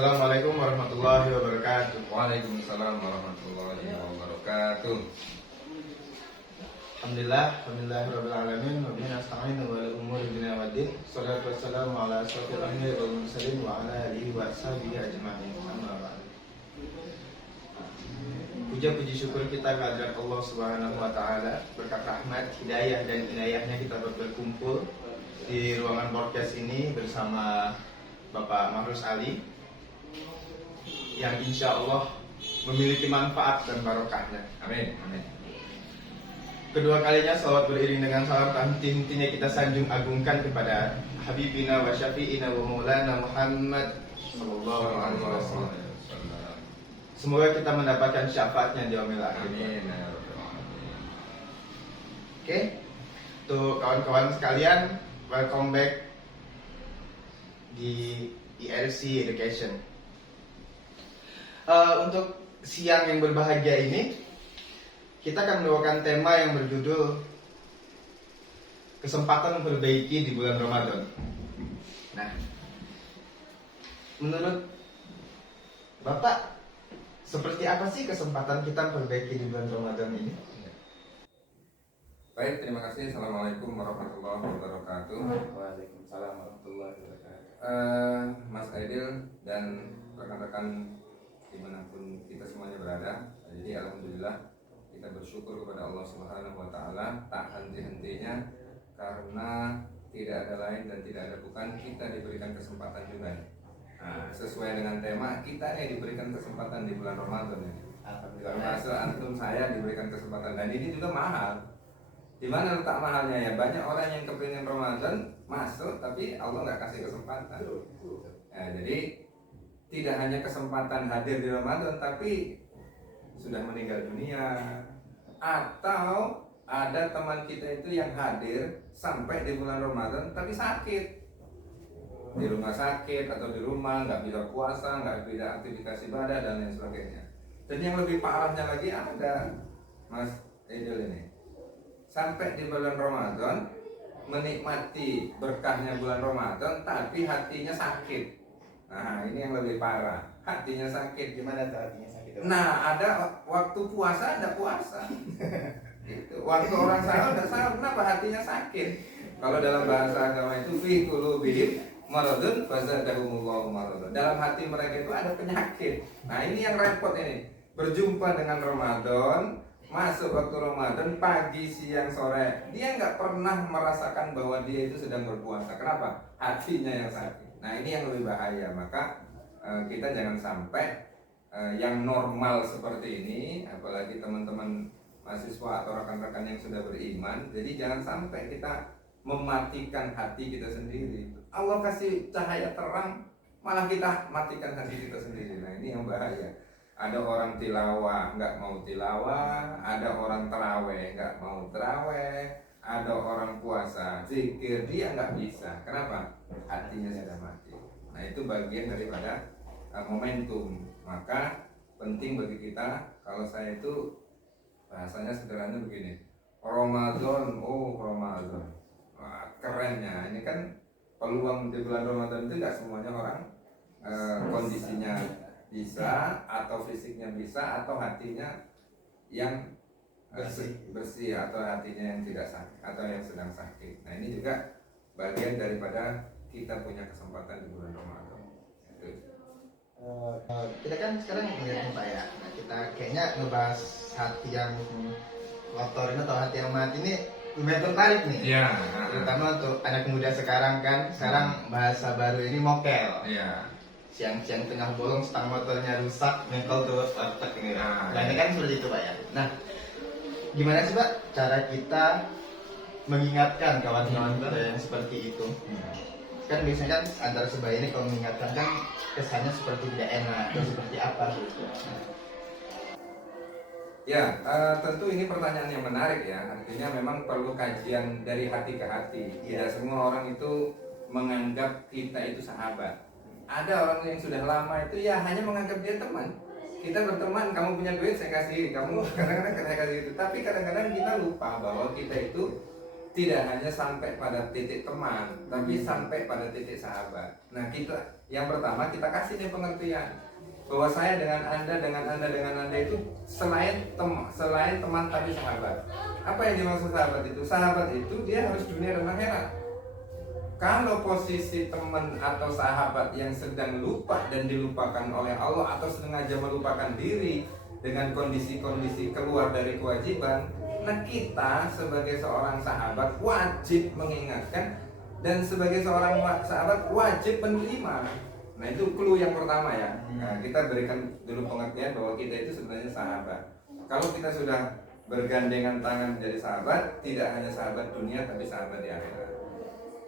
Assalamualaikum warahmatullahi wabarakatuh. Waalaikumsalam warahmatullahi wabarakatuh. Alhamdulillahirabbil alamin wa bihi nasta'inu wa ala umuri dunya waddin. Shalatu wassalamu ala asyrofil anbiya'i wal mursalin wa ala alihi wa sahbihi ajma'in. Amma ba'du. Puja-puji syukur kita kehadirat Allah Subhanahu wa taala, berkat rahmat, hidayah dan inayahnya kita berkumpul di ruangan podcast ini bersama Bapak Mahrus Ali yang insya Allah memiliki manfaat dan barokahnya. Amin. Amin. Kedua kalinya salawat beriring dengan salam tak henti-hentinya kita sanjung agungkan kepada Habibina wa Syafi'ina wa Maulana Muhammad sallallahu alaihi wasallam. Semoga kita mendapatkan syafaatnya di yaumil akhir. Amin. Oke. Tuh kawan-kawan sekalian, welcome back di IRC Education. Untuk siang yang berbahagia ini, kita akan membawakan tema yang berjudul kesempatan memperbaiki di bulan Ramadan. Nah, menurut Bapak, seperti apa sih kesempatan kita memperbaiki di bulan Ramadan ini? Baik, terima kasih. Assalamualaikum warahmatullahi wabarakatuh. Waalaikumsalam warahmatullahi wabarakatuh. Mas Aidil dan rekan-rekan dimanapun kita semuanya berada. Jadi alhamdulillah kita bersyukur kepada Allah Subhanahu wa taala tak henti-hentinya, karena tidak ada lain dan tidak ada bukan kita diberikan kesempatan juga nih. Nah, sesuai dengan tema kita nih diberikan kesempatan di bulan Ramadan ini. Termasuk antum saya diberikan kesempatan, dan ini juga mahal. Di mana letak mahalnya ya? Banyak orang yang kepingin Ramadan masuk tapi Allah nggak kasih kesempatan. Ya, jadi tidak hanya kesempatan hadir di Ramadan, tapi sudah meninggal dunia, atau ada teman kita itu yang hadir sampai di bulan Ramadan tapi sakit, di rumah sakit atau di rumah nggak bisa puasa, nggak bisa aktivitas ibadah dan lain sebagainya. Dan yang lebih parahnya lagi ada Mas Edel ini, sampai di bulan Ramadan menikmati berkahnya bulan Ramadan tapi hatinya sakit. Nah, ini yang lebih parah, hatinya sakit. Gimana tuh hatinya sakit? Nah, ada waktu puasa ada puasa. Gitu. Waktu orang sahur ada sahur, kenapa hatinya sakit? Kalau dalam bahasa agama itu fi qulubihim maradun fazadahumullahu maradan. Dalam hati mereka itu ada penyakit. Nah, ini yang repot ini. Berjumpa dengan Ramadan, masuk waktu Ramadan, pagi, siang, sore, dia nggak pernah merasakan bahwa dia itu sedang berpuasa. Kenapa? Hatinya yang sakit. Nah, ini yang lebih bahaya. Maka kita jangan sampai yang normal seperti ini, apalagi teman-teman mahasiswa atau rekan-rekan yang sudah beriman. Jadi jangan sampai kita mematikan hati kita sendiri. Allah kasih cahaya terang, malah kita matikan hati kita sendiri. Nah, ini yang bahaya. Ada orang tilawah nggak mau tilawah, ada orang terawih nggak mau terawih, ada orang puasa zikir dia nggak bisa. Kenapa? Hatinya sudah mati. Nah, itu bagian daripada momentum. Maka penting bagi kita, kalau saya itu bahasanya sederhana begini, Ramadan, oh Ramadan, wah, kerennya ini kan peluang di bulan Ramadan itu nggak semuanya orang kondisinya bisa, atau fisiknya bisa, atau hatinya yang bersih, atau hatinya yang tidak sakit, atau yang sedang sakit. Nah, ini juga bagian daripada kita punya kesempatan di bulan Ramadan. Kita kan sekarang melihat Pak ya. Nah, kita kayaknya ngebahas hati yang kotor ini atau hati yang mati ini lumayan tertarik nih. Iya. Terutama untuk anak muda sekarang kan. Sekarang bahasa baru ini mokel. Iya. Siang-siang tengah bolong, stang motornya rusak, mengkol terus perfect ini. Nah, Nah, ini kan seperti itu Pak ya. Nah, gimana sih Pak cara kita mengingatkan kawan-kawan kita yang seperti itu? Kan biasanya kan antara sebaya ini kalau mengingatkan kan kesannya seperti tidak enak atau seperti apa gitu. Ya, tentu ini pertanyaan yang menarik ya. Artinya memang perlu kajian dari hati ke hati. Tidak semua orang itu menganggap kita itu sahabat. Ada orang yang sudah lama itu ya hanya menganggap dia teman. Kita berteman, kamu punya duit saya kasih, kamu kadang-kadang saya kasih itu. Tapi kadang-kadang kita lupa bahwa kita itu tidak hanya sampai pada titik teman, tapi sampai pada titik sahabat. Nah, kita Yang pertama kita kasih nih pengertian bahwa saya dengan anda itu selain teman tapi sahabat. Apa yang dimaksud sahabat itu? Sahabat itu dia harus dunia dan akhirat. Kalau posisi teman atau sahabat yang sedang lupa dan dilupakan oleh Allah atau sengaja melupakan diri dengan kondisi-kondisi keluar dari kewajiban, nah kita sebagai seorang sahabat wajib mengingatkan dan sebagai seorang sahabat wajib menerima. Nah itu clue yang pertama ya. Nah, kita berikan dulu pengertian bahwa kita itu sebenarnya sahabat. Kalau kita sudah bergandengan tangan menjadi sahabat, tidak hanya sahabat dunia tapi sahabat di akhirat.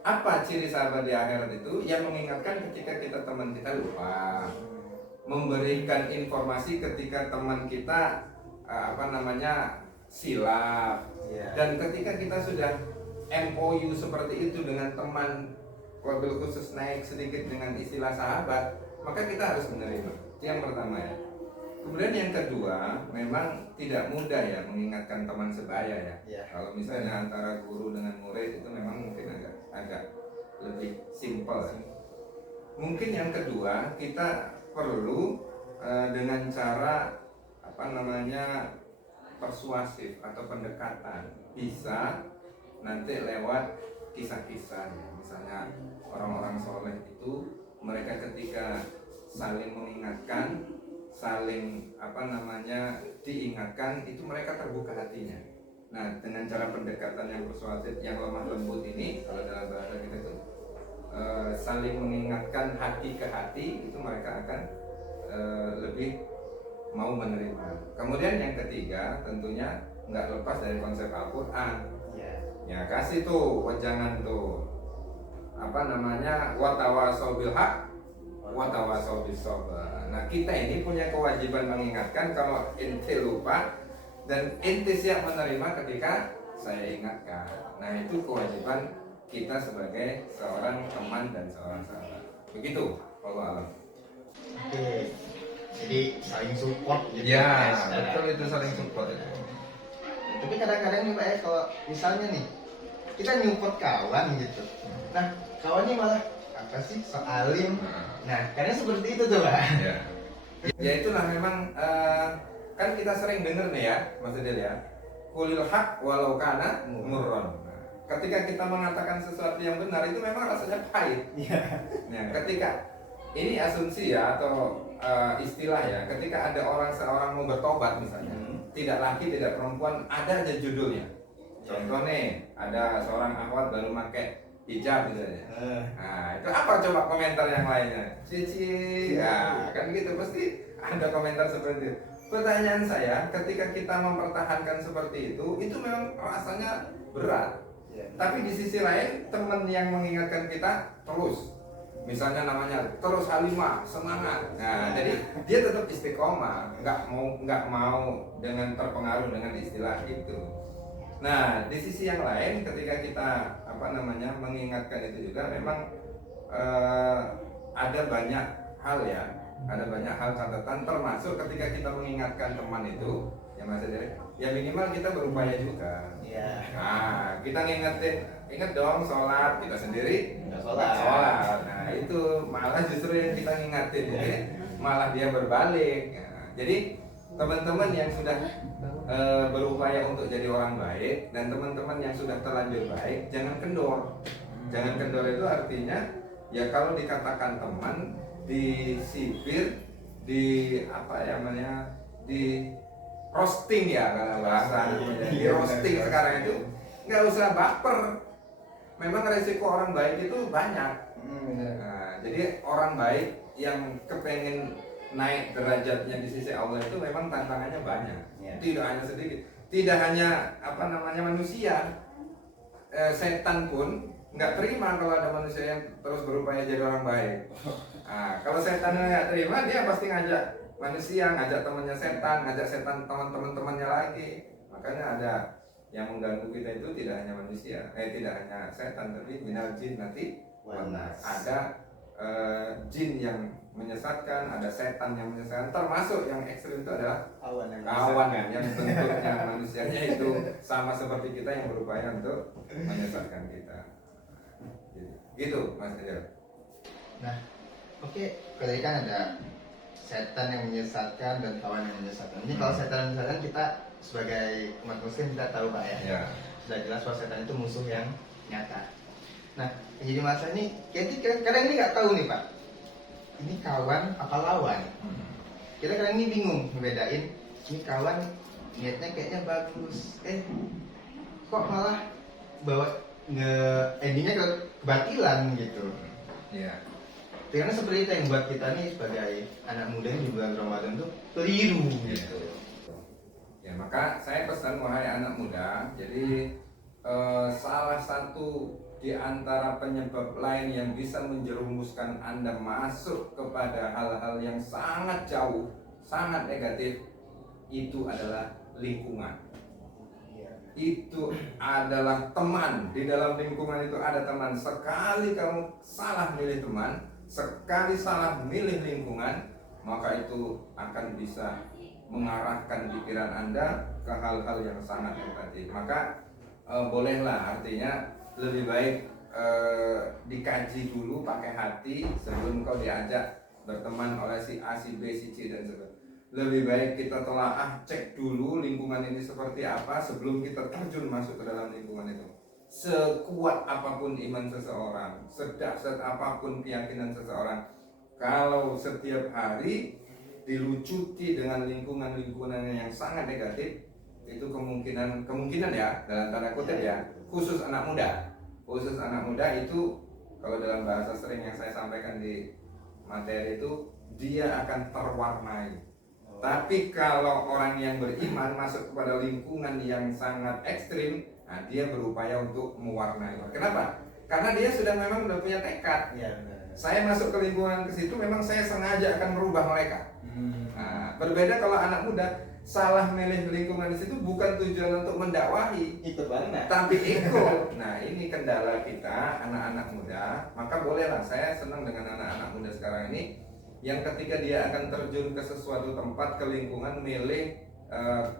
Apa ciri sahabat di akhirat itu? Yang mengingatkan ketika teman kita lupa, memberikan informasi ketika teman kita silap, dan ketika kita sudah MOU seperti itu dengan teman, wabil khusus naik sedikit dengan istilah sahabat, maka kita harus menerima. Itu yang pertama ya. Kemudian yang kedua, memang tidak mudah ya mengingatkan teman sebaya ya. Kalau misalnya antara guru dengan murid itu memang mungkin agak lebih simpel. Mungkin yang kedua, kita perlu dengan cara persuasif atau pendekatan, bisa nanti lewat kisah-kisah ya. Misalnya orang-orang soleh itu mereka ketika saling mengingatkan, saling diingatkan, itu mereka terbuka hatinya. Nah, dengan cara pendekatan yang persuasif, yang lemah lembut ini, kalau dalam bahasa kita itu saling mengingatkan hati ke hati, itu mereka akan lebih mau menerima. Kemudian yang ketiga, tentunya nggak lepas dari konsep Al-Quran. Ya kasih tuh wejangan tuh watawasau bil haq watawasau bis sabr. Nah kita ini punya kewajiban mengingatkan kalau ente lupa dan ente siap menerima ketika saya ingatkan. Nah itu kewajiban kita sebagai seorang teman dan seorang sahabat. Begitu, Allah alam. Oke, jadi saling support gitu. Ya, betul itu saling support itu. Tapi kadang-kadang nih Pak ya, kalau misalnya nih kita nyupport kawan gitu, nah kawannya malah apa sih soalim. Nah karena seperti itu tuh Pak. Ya itulah memang kan kita sering dengar nih ya Mas Adel ya, kulil haq walau kana murron. Ketika kita mengatakan sesuatu yang benar itu memang rasanya pahit. Nah, ketika ini asumsi ya atau istilah ya, ketika ada seorang mau bertobat misalnya, tidak laki tidak perempuan, ada aja judulnya. Contoh nih, ada seorang akhwat baru pakai hijab misalnya. Nah, itu apa coba komentar yang lainnya? Cici, ya kan gitu, pasti ada komentar seperti itu. Pertanyaan saya, ketika kita mempertahankan seperti itu memang rasanya berat. Tapi di sisi lain, teman yang mengingatkan kita terus. Misalnya namanya terus Halimah, semangat. Nah, jadi dia tetap istiqomah, nggak mau dengan terpengaruh dengan istilah itu. Nah, di sisi yang lain ketika kita mengingatkan itu juga memang ada banyak hal ya, ada banyak hal catatan termasuk ketika kita mengingatkan teman itu ya Mas Adel, ya minimal kita berupaya juga. Nah, kita ingat dong sholat, kita sendiri sholat. Nah, itu malah justru yang kita ngingatin ya, malah dia berbalik. Nah, jadi teman-teman yang sudah berupaya untuk jadi orang baik dan teman-teman yang sudah terlanjur baik, jangan kendor. Jangan kendor itu artinya ya kalau dikatakan teman disipir, di roasting ya kalau bahasa di roasting sekarang itu, nggak usah baper. Memang resiko orang baik itu banyak. Nah, jadi orang baik yang kepengen naik derajatnya di sisi Allah itu memang tantangannya banyak. Tidak hanya sedikit, tidak hanya manusia, setan pun nggak terima kalau ada manusia yang terus berupaya jadi orang baik. Nah, kalau setan nggak terima, dia pasti ngajak manusia, ngajak temannya setan, ngajak setan teman-temannya lagi. Makanya ada yang mengganggu kita itu tidak hanya manusia, tidak hanya setan, tapi minal jin nanti ada jin yang menyesatkan, ada setan yang menyesatkan, termasuk yang ekstrim itu adalah kawan yang bentuknya manusianya itu sama seperti kita yang berupaya untuk menyesatkan kita. Gitu Mas Adel. Nah, Oke, tadi kan ada setan yang menyesatkan dan kawan yang menyesatkan. Ini kalau setan yang menyesatkan, kita sebagai umat muslim kita tahu Pak ya. Ya. Sudah jelas bahwa setan itu musuh yang nyata. Nah, yang jadi masalah ini, kadang ini nggak tahu nih Pak. Ini kawan apa lawan? Kita kadang ini bingung ngebedain. Ini kawan niatnya kayaknya bagus, kok malah bawa endingnya ke kebatilan gitu. Ya. Karena seperti itu yang buat kita nih sebagai anak muda di bulan Ramadan tuh keliru gitu. Ya, maka saya pesan wahai anak muda, jadi salah satu di antara penyebab lain yang bisa menjerumuskan Anda masuk kepada hal-hal yang sangat jauh, sangat negatif, itu adalah lingkungan. Itu adalah teman. Di dalam lingkungan itu ada teman. Sekali kamu salah milih teman, sekali salah milih lingkungan, maka itu akan bisa mengarahkan pikiran Anda ke hal-hal yang sangat negatif. Maka bolehlah, artinya lebih baik dikaji dulu pakai hati sebelum kau diajak berteman oleh si A, si B, si C dan sebagainya. Lebih baik kita telaah cek dulu lingkungan ini seperti apa sebelum kita terjun masuk ke dalam lingkungan itu. Sekuat apapun iman seseorang, sedahsyat apapun keyakinan seseorang, kalau setiap hari dilucuti dengan lingkungan-lingkungan yang sangat negatif, itu kemungkinan ya, dalam tanda kutip ya, khusus anak muda itu, kalau dalam bahasa sering yang saya sampaikan di materi itu, dia akan terwarnai. Tapi kalau orang yang beriman masuk kepada lingkungan yang sangat ekstrim, nah dia berupaya untuk mewarnai. Kenapa? Karena dia memang sudah punya tekad. Ya, Saya masuk ke lingkungan ke situ, memang saya sengaja akan merubah mereka. Nah, berbeda kalau anak muda salah milih lingkungan di situ bukan tujuan untuk mendakwahi, ikut mana? tapi ikut. Nah, ini kendala kita anak-anak muda. Maka bolehlah, saya senang dengan anak-anak muda sekarang ini yang ketika dia akan terjun ke sesuatu tempat, ke lingkungan, milih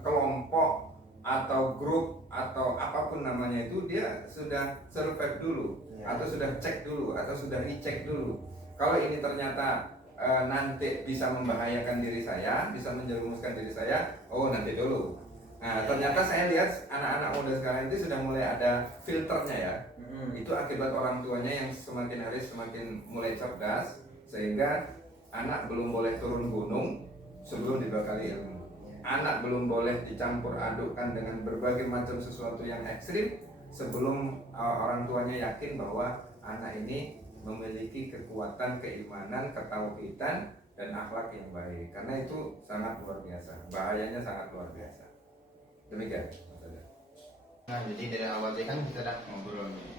kelompok atau grup atau apapun namanya itu, dia sudah survei dulu atau sudah cek dulu atau sudah dicek dulu. Kalau ini ternyata nanti bisa membahayakan diri saya, bisa menjerumuskan diri saya, nanti dulu. Nah, ternyata saya lihat anak-anak muda sekarang itu sudah mulai ada filternya ya. Itu akibat orang tuanya yang semakin hari semakin mulai cerdas, sehingga anak belum boleh turun gunung sebelum dibekali ilmu. Anak belum boleh dicampur adukkan dengan berbagai macam sesuatu yang ekstrim sebelum orang tuanya yakin bahwa anak ini memiliki kekuatan keimanan, ketauhidan, dan akhlak yang baik. Karena itu sangat luar biasa, bahayanya sangat luar biasa. Demikian. Nah, jadi dari awal tadi kan kita udah ngobrol nih,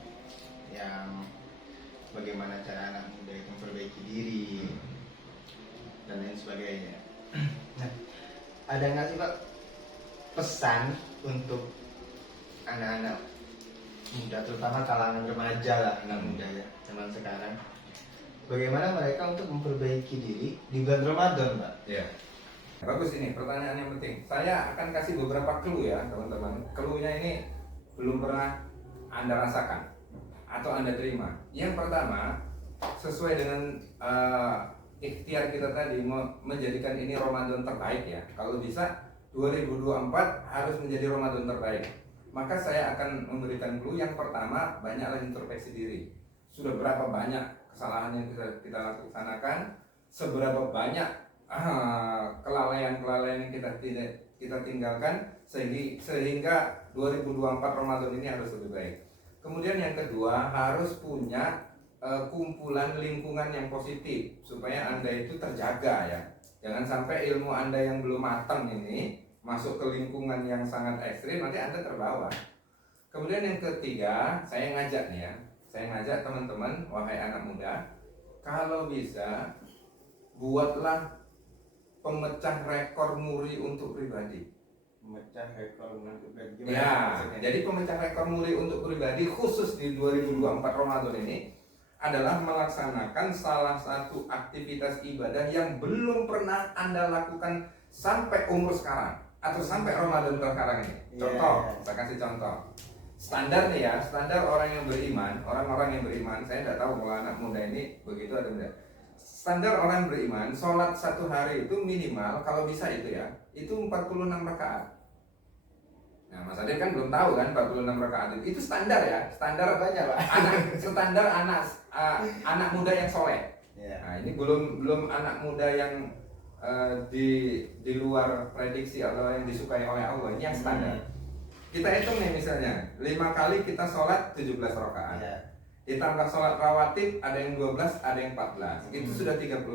yang bagaimana cara anak muda itu memperbaiki diri dan lain sebagainya. Nah, ada nggak sih Pak pesan untuk anak-anak muda, terutama kalangan remaja lah, anak muda ya zaman sekarang, bagaimana mereka untuk memperbaiki diri di bulan Ramadan Pak? Ya. Bagus, ini pertanyaan yang penting. Saya akan kasih beberapa clue ya teman-teman. Clue-nya ini belum pernah Anda rasakan atau Anda terima. Yang pertama, sesuai dengan ikhtiar kita tadi menjadikan ini Ramadan terbaik ya. Kalau bisa 2024 harus menjadi Ramadan terbaik. Maka saya akan memberikan clue. Yang pertama, banyaklah introspeksi diri. Sudah berapa banyak kesalahan yang kita laksanakan, seberapa banyak kelalaian-kelalaian yang kita tinggalkan, sehingga 2024 Ramadan ini harus lebih baik. Kemudian yang kedua, harus punya kumpulan lingkungan yang positif supaya Anda itu terjaga ya. Jangan sampai ilmu Anda yang belum matang ini masuk ke lingkungan yang sangat ekstrim, nanti Anda terbawa. Kemudian yang ketiga, saya ngajak nih ya. Saya ngajak teman-teman, wahai anak muda, kalau bisa buatlah pemecah rekor muri untuk pribadi. Memecah rekor untuk pribadi. Ya, jadi pemecah rekor muri untuk pribadi khusus di 2024 Ramadan ini adalah melaksanakan salah satu aktivitas ibadah yang belum pernah Anda lakukan sampai umur sekarang atau sampai Ramadan sekarang ini. Contoh, saya kasih contoh. Standar nih ya, standar orang yang beriman, orang-orang yang beriman, saya tidak tahu kalau anak muda ini begitu atau tidak. standar orang beriman, sholat satu hari itu minimal kalau bisa itu ya, itu 46 rakaat. Nah, Mas Adit kan belum tahu kan 46 rakaat itu standar ya, standar banyak Pak. standar anak muda yang soleh. Ya. Nah, ini belum anak muda yang di luar prediksi Allah yang disukai oleh Allah, ini yang standar. Kita hitung nih misalnya 5 kali kita sholat 17 rakaat. Ya. Ditambah sholat rawatib ada yang 12, ada yang 14. Itu sudah 31.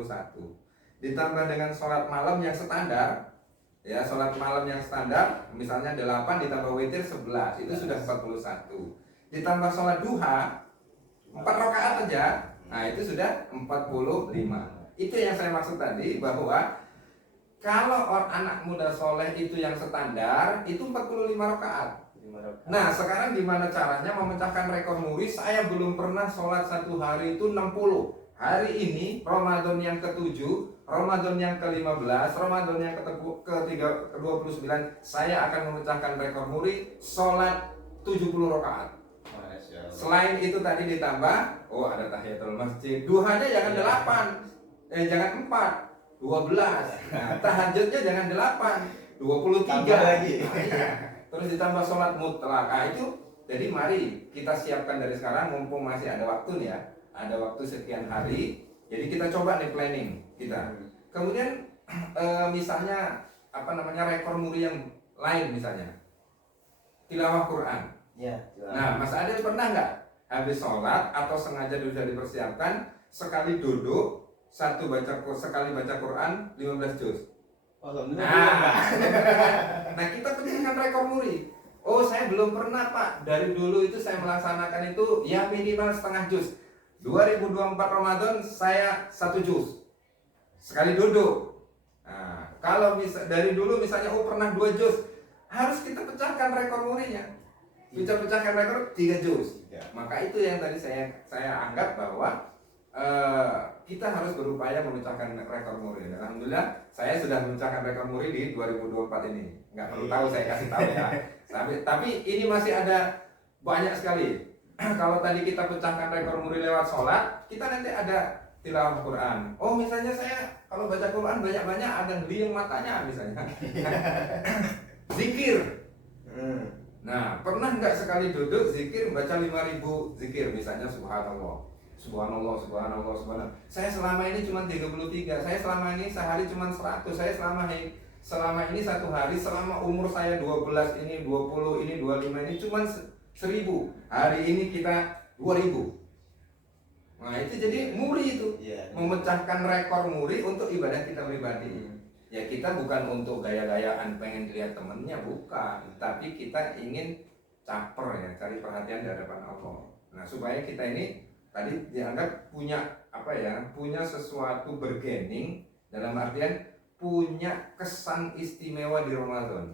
Ditambah dengan sholat malam yang standar, ya sholat malam yang standar misalnya 8 ditambah witir 11, itu sudah 41. Ditambah sholat duha 4 rakaat aja, nah itu sudah 45. Itu yang saya maksud tadi, bahwa kalau anak muda soleh itu yang standar itu 45 rakaat. Nah sekarang gimana caranya memecahkan rekor muri? Saya belum pernah sholat satu hari itu 60. Hari ini Ramadan yang ke-7, Ramadan yang ke-15, Ramadan yang ke-29, saya akan memecahkan rekor muri sholat 70 rakaat. Selain itu tadi ditambah, oh ada tahiyatul masjid, duhanya jangan 8, jangan 4, 12. Nah, tahajudnya jangan 8, 23. Tambah lagi. Nah, iya. Terus ditambah sholat mutlak. Nah itu, jadi mari kita siapkan dari sekarang, mumpung masih ada waktu nih ya, ada waktu sekian hari. Jadi kita coba nih planning kita. Kemudian misalnya rekor muri yang lain misalnya tilawah Quran. Ya. Nah, Mas Adil pernah nggak habis sholat atau sengaja sudah dipersiapkan sekali duduk sekali baca Quran 15 juz? Nah, kita pecahkan rekor muri. Oh, saya belum pernah Pak. Dari dulu itu saya melaksanakan itu ya minimal setengah juz. 2024 Ramadan saya 1 juz sekali duduk. Nah, kalau dari dulu misalnya pernah 2 juz, harus kita pecahkan rekor murinya. Bisa pecahkan rekor 3 juz. Maka itu yang tadi saya anggap bahwa kita harus berupaya memecahkan rekor muri. Alhamdulillah saya sudah memecahkan rekor muri di 2024 ini. Nggak perlu tahu, saya kasih tahu ya. Tapi ini masih ada banyak sekali. Kalau tadi kita pecahkan rekor muri lewat sholat, kita nanti ada tilawah Quran. Oh misalnya saya kalau baca Quran banyak-banyak ada ngeliung matanya misalnya. Zikir. Nah pernah nggak sekali duduk zikir baca 5.000 zikir misalnya subhanallah. Subhanallah, subhanallah, subhanallah. Saya selama ini cuma 33. Saya selama ini sehari cuma 100. Saya selama ini satu hari, selama umur saya 12 ini, 20 ini, 25 ini cuma 1.000. Hari ini kita 2.000. Nah itu jadi muri itu. Memecahkan rekor muri untuk ibadah kita pribadi. Ya kita bukan untuk gaya-gayaan pengen dilihat temennya, bukan. Tapi kita ingin caper ya, cari perhatian di hadapan Allah. Nah supaya kita ini tadi dianggap punya sesuatu bergening, dalam artian punya kesan istimewa di Ramadan.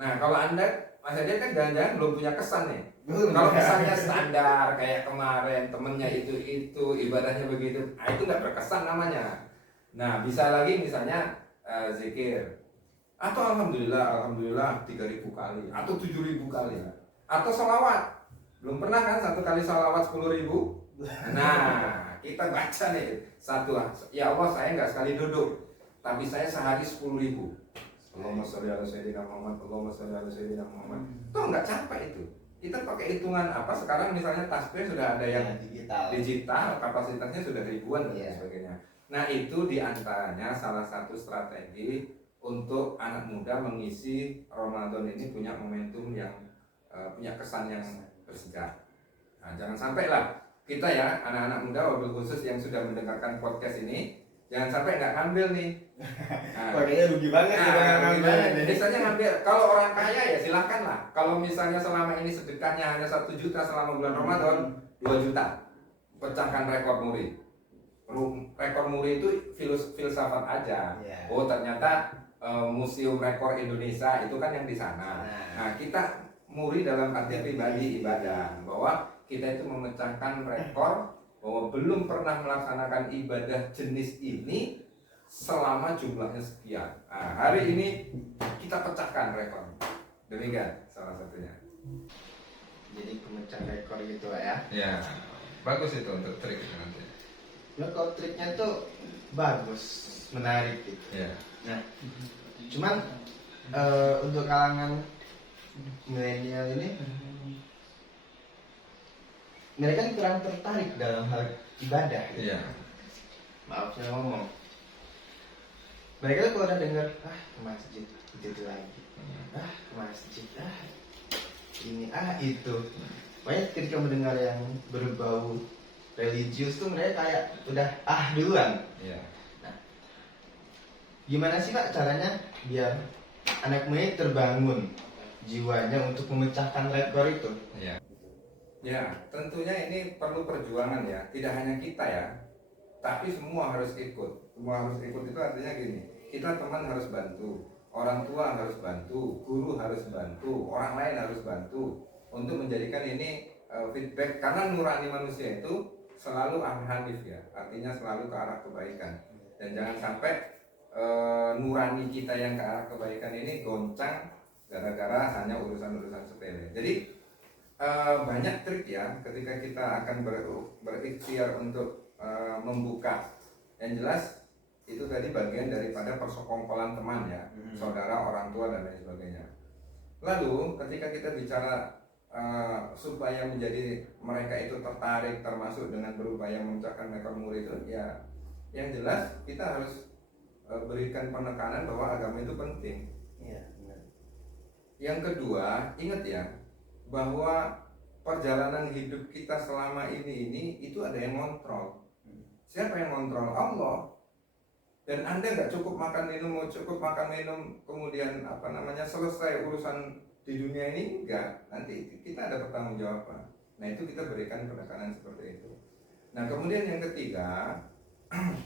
Nah kalau Anda Mas Adil kan jangan-jangan belum punya kesan nih. Kalau kesannya standar kayak kemarin temennya itu ibadahnya begitu, itu nggak berkesan namanya. Nah bisa lagi misalnya zikir atau alhamdulillah 3.000 kali atau 7.000 kali atau sholawat. Belum pernah kan satu kali sholawat 10.000? Nah, kita baca nih satu. Ya Allah, saya nggak sekali duduk, tapi saya sehari 10.000. Allahumma sholli ala sayyidina Muhammad, Allahumma sholli ala sayyidina Muhammad. Toh nggak capek itu. Kita pakai hitungan apa? Sekarang misalnya tasbih sudah ada yang digital, kapasitasnya sudah ribuan dan sebagainya. Nah, itu diantaranya salah satu strategi untuk anak muda mengisi Ramadan ini punya momentum yang punya kesan yang bersejarah. Nah, jangan sampai lah kita ya anak-anak muda wabil khusus yang sudah mendengarkan podcast ini, jangan sampai nggak ngambil nih. Nah, kayaknya rugi banget misalnya ngambil, kalau orang kaya ya silahkan lah. Kalau misalnya selama ini sedekahnya hanya 1 juta selama bulan Ramadan, 2 juta pecahkan rekor muri. Rekor muri itu filsafat aja. Oh ternyata Museum Rekor Indonesia itu kan yang di sana. Nah kita muri dalam arti pribadi ibadah, bahwa kita itu memecahkan rekor bahwa belum pernah melaksanakan ibadah jenis ini selama jumlahnya sekian. Nah, hari ini kita pecahkan rekor. Demikian salah satunya. Jadi pemecah rekor gitu ya. Ya, bagus itu untuk trik nanti. Kalau triknya tuh bagus, menarik gitu. Ya. Nah, cuman untuk kalangan milenial ini, mereka kan kurang tertarik dalam hal ibadah. Gitu. Iya. Maaf saya ngomong. Mereka tuh kalau udah dengar, ke masjid itu lagi, ke masjid, ini, itu. Banyak ketika mendengar yang berbau religius tuh mereka kayak udah duluan. Iya. Nah, gimana sih Pak caranya biar anak muda terbangun jiwanya untuk memecahkan rekor itu? Iya. Ya, tentunya ini perlu perjuangan ya. Tidak hanya kita ya, tapi semua harus ikut. Semua harus ikut itu artinya gini, kita teman harus bantu, orang tua harus bantu, guru harus bantu, orang lain harus bantu untuk menjadikan ini feedback, karena nurani manusia itu selalu hanif ya, artinya selalu ke arah kebaikan. Dan jangan sampai nurani kita yang ke arah kebaikan ini goncang gara-gara hanya urusan-urusan sepele. Jadi banyak trik ya ketika kita akan berikhtiar untuk membuka. Yang jelas itu tadi bagian daripada persekongkolan teman ya, saudara, orang tua dan lain sebagainya. Lalu ketika kita bicara supaya menjadi mereka itu tertarik, termasuk dengan berupaya memecahkan rekor muri itu ya, yang jelas kita harus berikan penekanan bahwa agama itu penting. Iya, benar. Yang kedua, ingat ya bahwa perjalanan hidup kita selama ini itu ada yang kontrol. Siapa yang kontrol? Allah. Dan Anda nggak cukup makan minum, kemudian selesai urusan di dunia ini, enggak. Nanti kita ada pertanggungjawaban. Nah, itu kita berikan penekanan seperti itu. Nah, kemudian yang ketiga,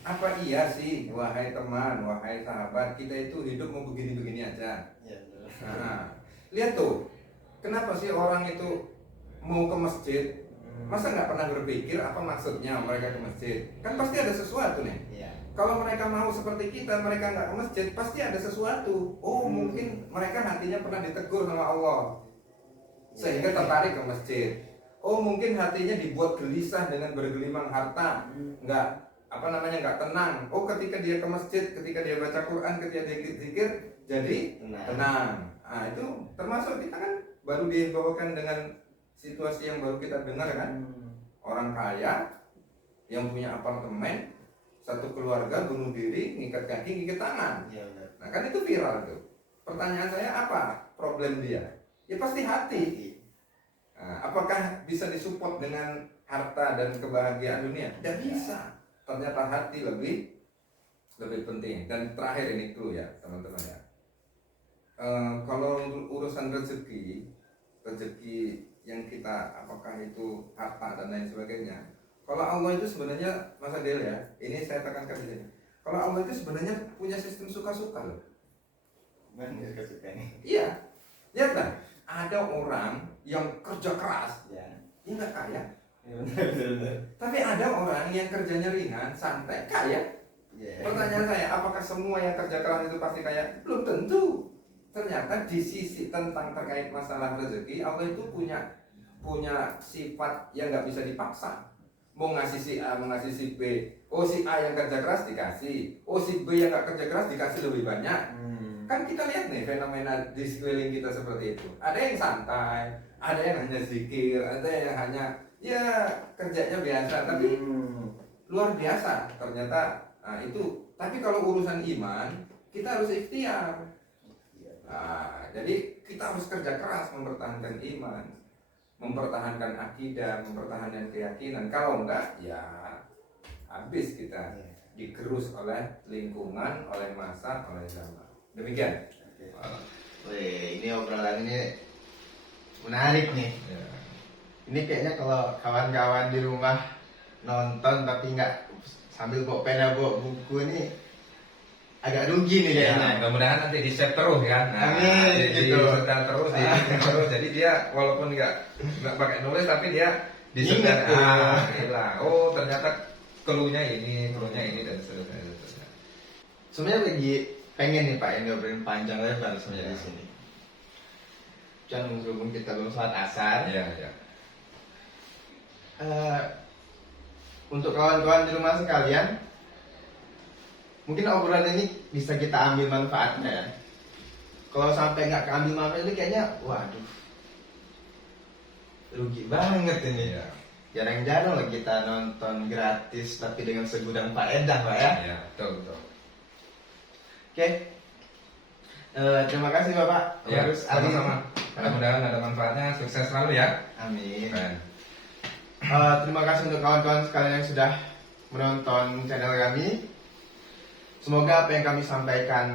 apa iya sih, wahai teman, wahai sahabat, kita itu hidup mau begini-begini aja? Ya, nah, lihat tuh, kenapa sih orang itu mau ke masjid? Masa nggak pernah berpikir apa maksudnya mereka ke masjid? Kan pasti ada sesuatu nih. Iya. Kalau mereka mau seperti kita, mereka nggak ke masjid, pasti ada sesuatu. Oh, mungkin mereka hatinya pernah ditegur sama Allah, sehingga tertarik ke masjid. Oh, mungkin hatinya dibuat gelisah dengan bergelimang harta, nggak tenang. Oh, ketika dia ke masjid, ketika dia baca Quran, ketika dia zikir, jadi tenang. Nah, itu termasuk kita kan baru dibawakan dengan situasi yang baru kita dengar kan. Orang kaya yang punya apartemen, satu keluarga bunuh diri, ngikat kaki, ngikat tangan. Iya, benar. Nah, kan itu viral tuh. Pertanyaan saya, apa problem dia? Ya pasti hati. Nah, apakah bisa disupport dengan harta dan kebahagiaan dunia? Tidak bisa. Ternyata hati lebih penting. Dan terakhir ini dulu ya teman-teman ya. Kalau urusan rezeki yang kita, apakah itu harta dan lain sebagainya, kalau Allah itu sebenarnya, Mas Adel ya, ini saya tekankan di sini. Kalau Allah itu sebenarnya punya sistem suka-suka loh. Mana suka-suka nih? Iya, lihat kan, ada orang yang kerja keras, Ya. dia nggak kaya. Ya, benar. Tapi ada orang yang kerjanya ringan, santai, kaya. Ya. Pertanyaan saya, apakah semua yang kerja keras itu pasti kaya? Belum tentu. Ternyata di sisi tentang terkait masalah rezeki, Allah itu punya sifat yang nggak bisa dipaksa. Mau ngasih si A, mau ngasih si B. Oh, si A yang kerja keras dikasih. Oh, si B yang nggak kerja keras dikasih lebih banyak. Kan kita lihat nih fenomena di sekeliling kita seperti itu. Ada yang santai, ada yang hanya zikir, ada yang hanya ya kerjanya biasa, tapi luar biasa ternyata. Nah, itu. Tapi kalau urusan iman, kita harus ikhtiar. Nah, jadi kita harus kerja keras mempertahankan iman, mempertahankan akidah, mempertahankan keyakinan. Kalau enggak, ya habis kita digerus oleh lingkungan, oleh masa, oleh zaman. Demikian. Wih, ini obrolan ini menarik nih. Ya. Ini kayaknya kalau kawan-kawan di rumah nonton tapi nggak sambil bawa pena, bawa buku, ini agak rugi nih kayaknya. Ya, mudah-mudahan nanti di-share terus kan. Nah, Amin, gitu. Di-setel terus, terus. Jadi dia walaupun nggak pakai nulis tapi dia di-setel. Gila. Oh, ternyata keluhnya ini dan seterusnya. Sebenarnya lagi pengen nih Pak yang ngobrolin panjang lebar sebenarnya di sini. Jangan berhubung kita belum sholat asar. Iya. Untuk kawan-kawan di rumah sekalian, mungkin obrolan ini bisa kita ambil manfaatnya ya. Kalau sampai nggak keambil manfaatnya itu kayaknya, waduh, rugi banget ini. Iya. Jarang-jarang lah kita nonton gratis tapi dengan segudang faedah, Pak ya. Iya, betul. Oke. Terima kasih Bapak. Ya, Harus Ali. sama-sama. Mudah-mudahan ada manfaatnya. Sukses selalu ya. Amin. Keren. Terima kasih untuk kawan-kawan sekalian yang sudah menonton channel kami. Semoga apa yang kami sampaikan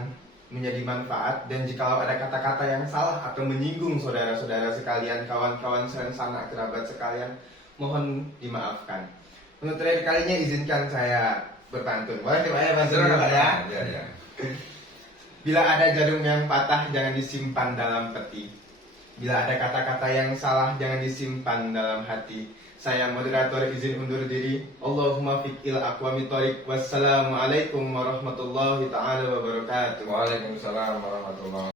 menjadi manfaat, dan jika ada kata-kata yang salah atau menyinggung saudara-saudara sekalian, kawan-kawan sanak kerabat sekalian, mohon dimaafkan. Untuk terakhir kalinya izinkan saya berpantun. Boleh Pak ya, pantun dulu, Pak ya? Iya. Bila ada jarum yang patah, jangan disimpan dalam peti. Bila ada kata-kata yang salah, jangan disimpan dalam hati. Saya moderator izin undur diri. Allahumma fiqil aqwami thoriq. Wassalamualaikum warahmatullahi ta'ala wabarakatuh. Waalaikumsalam warahmatullahi